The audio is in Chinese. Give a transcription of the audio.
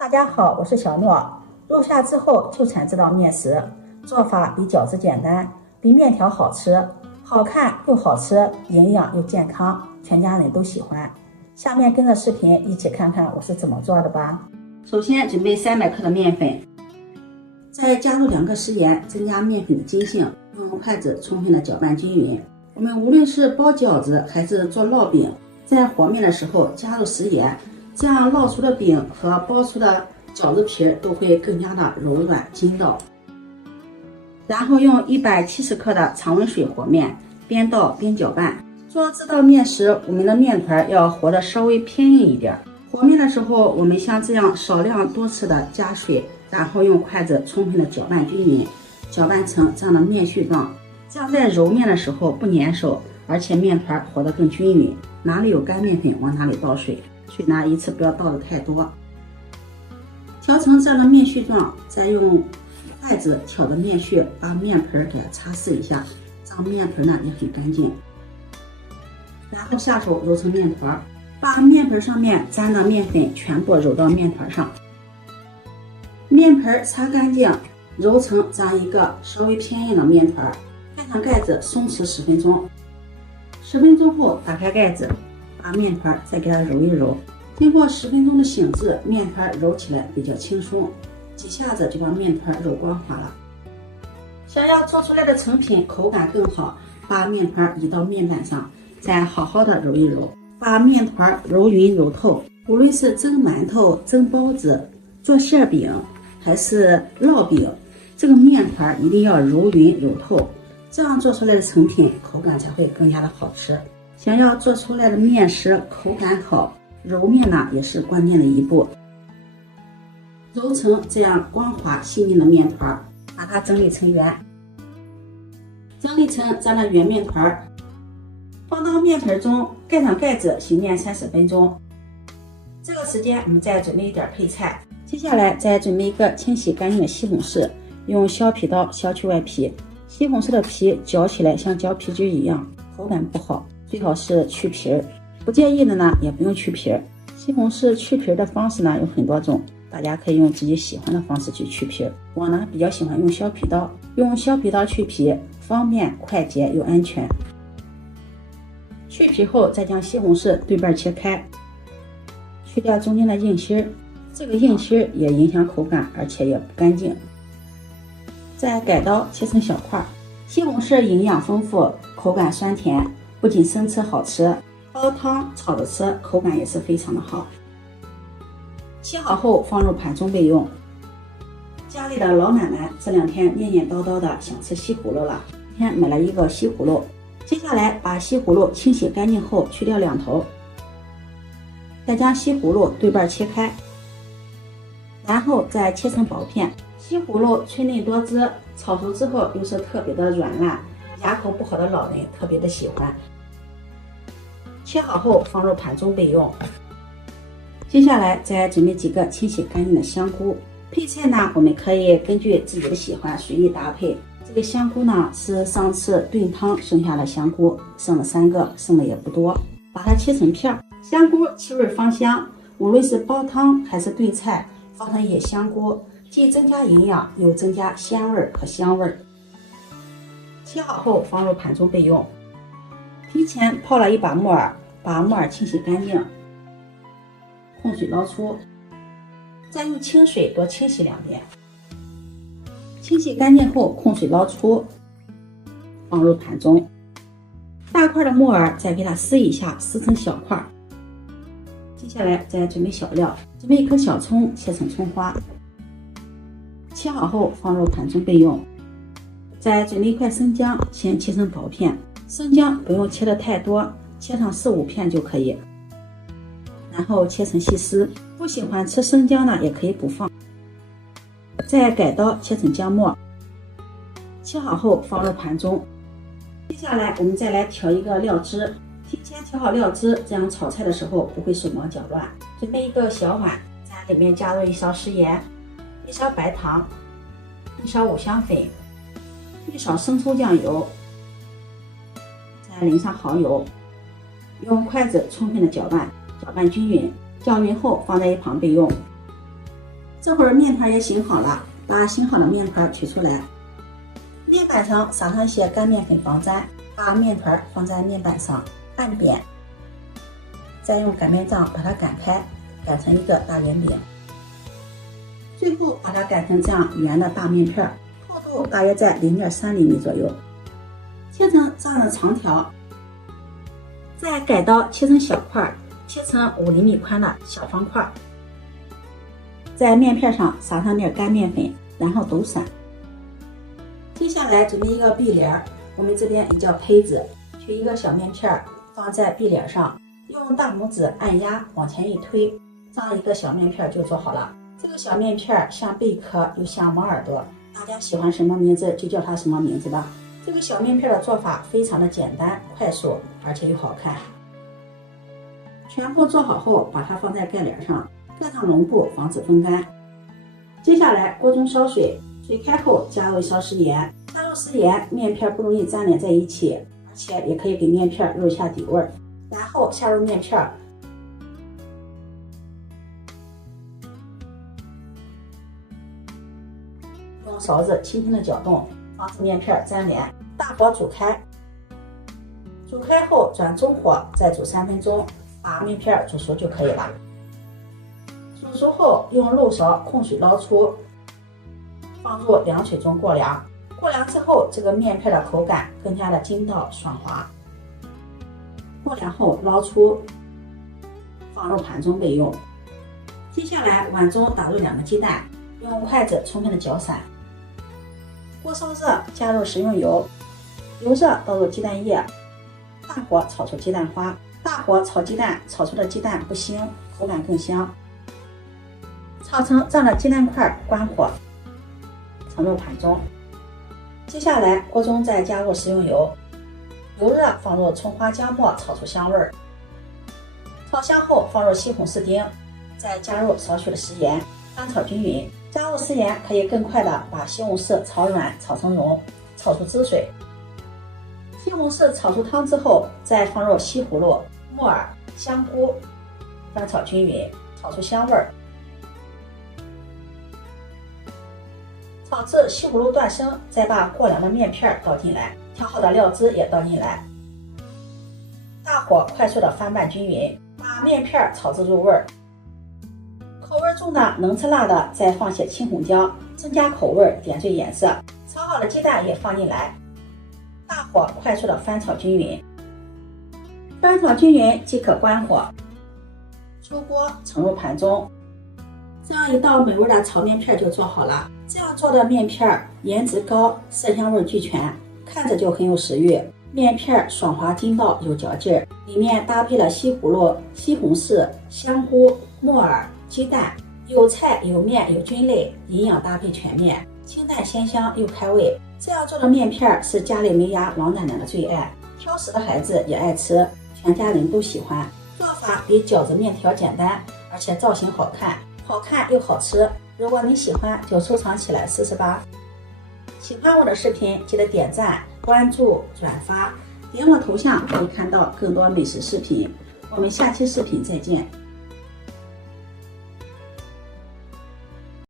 大家好，我是小诺。入夏之后就产这道面食，做法比饺子简单，比面条好吃，好看又好吃，营养又健康，全家人都喜欢。下面跟着视频一起看看我是怎么做的吧。首先准备300克的面粉，再加入2个食盐，增加面粉的筋性，用筷子充分的搅拌均匀。我们无论是包饺子还是做烙饼，在和面的时候加入食盐，这样烙出的饼和包出的饺子皮都会更加的柔软筋道。然后用170克的常温水和面，边倒边搅拌。做这道面时，我们的面团要和的稍微偏硬一点。和面的时候，我们像这样少量多次的加水，然后用筷子充分的搅拌均匀，搅拌成这样的面絮状。这样在揉面的时候不粘手，而且面团和得更均匀。哪里有干面粉往哪里倒水，水呢一次不要倒的太多。调成这样的面絮状，再用筷子挑的面絮把面盆给它擦拭一下，这样面盆呢也很干净。然后下手揉成面团，把面盆上面沾的面粉全部揉到面团上。面盆擦干净，揉成这样一个稍微偏硬的面团，盖上盖子松弛10分钟。10分钟后打开盖子，把面团再给它揉一揉。经过10分钟的醒制，面团揉起来比较轻松，几下子就把面团揉光滑了。想要做出来的成品口感更好，把面团移到面板上，再好好的揉一揉，把面团揉匀揉透。无论是蒸馒头、蒸包子、做馅饼还是烙饼，这个面团一定要揉匀揉透，这样做出来的成品口感才会更加的好吃。想要做出来的面食口感好，揉面呢也是关键的一步。揉成这样光滑细腻的面团，把它整理成圆，整理成这样的圆面团，放到面盆中，盖上盖子醒面30分钟。这个时间我们再准备一点配菜，接下来再准备一个清洗干净的西红柿，用削皮刀削去外皮。西红柿的皮嚼起来像嚼皮筋一样，口感不好，最好是去皮儿。不介意的呢，也不用去皮儿。西红柿去皮儿的方式呢有很多种，大家可以用自己喜欢的方式去去皮儿。我呢比较喜欢用削皮刀，用削皮刀去皮，方便快捷又安全。去皮后再将西红柿对半切开，去掉中间的硬芯儿，这个硬芯儿也影响口感，而且也不干净。再改刀切成小块。西红柿营养丰富，口感酸甜，不仅生吃好吃，煲汤炒着吃口感也是非常的好。切好后放入盘中备用。家里的老奶奶这2天念念叨叨的想吃西葫芦了，今天买了一个西葫芦。接下来把西葫芦清洗干净后去掉2头，再将西葫芦对半切开，然后再切成薄片。西葫芦脆嫩多汁，炒熟之后又是特别的软烂，牙口不好的老人特别的喜欢。切好后放入盘中备用。接下来再准备几个清洗干净的香菇。配菜呢，我们可以根据自己的喜欢随意搭配。这个香菇呢是上次炖汤剩下的香菇，剩了3个，剩的也不多，把它切成片。香菇气味芳香，无论是煲汤还是炖菜，放上野香菇，既增加营养，又增加鲜味和香味。切好后放入盘中备用。提前泡了一把木耳，把木耳清洗干净，控水捞出，再用清水多清洗2遍。清洗干净后控水捞出，放入盘中。大块的木耳再给它撕一下，撕成小块。接下来再准备小料，准备1颗小葱切成葱花，切好后放入盘中备用。再准备1块生姜，先切成薄片，生姜不用切的太多，切上4、5片就可以，然后切成细丝。不喜欢吃生姜呢也可以不放。再改刀切成姜末，切好后放入盘中。接下来我们再来调一个料汁，提前调好料汁，这样炒菜的时候不会手忙脚乱。准备一个小碗，在里面加入1勺食盐、1勺白糖、1勺五香粉、1勺生抽酱油，再淋上蚝油，用筷子充分的搅拌，搅拌均匀，搅匀后放在一旁备用。这会儿面团也醒好了，把醒好的面团取出来，面板上撒上些干面粉防粘，把面团放在面板上按扁，再用擀面杖把它擀开，擀成一个大圆饼，最后把它擀成这样圆的大面片，厚度大约在0.3厘米左右，切成这样的长条，再改刀切成小块，切成5厘米宽的小方块，在面片上撒上点干面粉，然后抖散。接下来准备一个壁帘，我们这边也叫胚子，取一个小面片放在壁帘上，用大拇指按压往前一推，这样一个小面片就做好了。这个小面片像贝壳又像猫耳朵，大家喜欢什么名字就叫它什么名字吧。这个小面片的做法非常的简单快速，而且又好看。全部做好后，把它放在盖帘上，盖上笼布防止风干。接下来锅中烧水，水开后加入一勺食盐，加入食盐，面片不容易粘连在一起，而且也可以给面片入一下底味。然后下入面片，用勺子轻轻的搅动，防止面片粘连。大火煮开，煮开后转中火，再煮3分钟，把面片煮熟就可以了。煮熟后用漏勺控水捞出，放入凉水中过凉。过凉之后，这个面片的口感更加的筋道爽滑。过凉后捞出，放入盘中备用。接下来碗中打入2个鸡蛋，用筷子充分的搅散。锅烧热，加入食用油，油热倒入鸡蛋液，大火炒出鸡蛋花。大火炒鸡蛋，炒出的鸡蛋不腥，口感更香。炒成这样的鸡蛋块，关火，盛入盘中。接下来锅中再加入食用油，油热放入葱花姜末，炒出香味儿。炒香后放入西红柿丁，再加入少许的食盐，翻炒均匀。加入食盐可以更快的把西红柿炒软，炒成蓉，炒出汁水。西红柿炒出汤之后，再放入西葫芦、木耳、香菇，翻炒均匀，炒出香味儿。炒至西葫芦断生，再把过凉的面片倒进来，调好的料汁也倒进来，大火快速的翻拌均匀，把面片炒至入味儿。口味重的能吃辣的，再放些青红椒，增加口味，点缀颜色。炒好的鸡蛋也放进来，大火快速的翻炒均匀。翻炒均匀即可关火，出锅盛入盘中。这样一道美味的炒面片就做好了。这样做的面片颜值高，色香味俱全，看着就很有食欲。面片爽滑筋道有嚼劲儿，里面搭配了西葫芦、西红柿、香菇、木耳、鸡蛋，有菜有面有菌类，营养搭配全面，清淡鲜香又开胃。这样做的面片是家里没牙老奶奶的最爱，挑食的孩子也爱吃，全家人都喜欢。做法比饺子面条简单，而且造型好看，好看又好吃。如果你喜欢，就收藏起来试试吧。喜欢我的视频，记得点赞、关注、转发，点我头像可以看到更多美食视频。我们下期视频再见。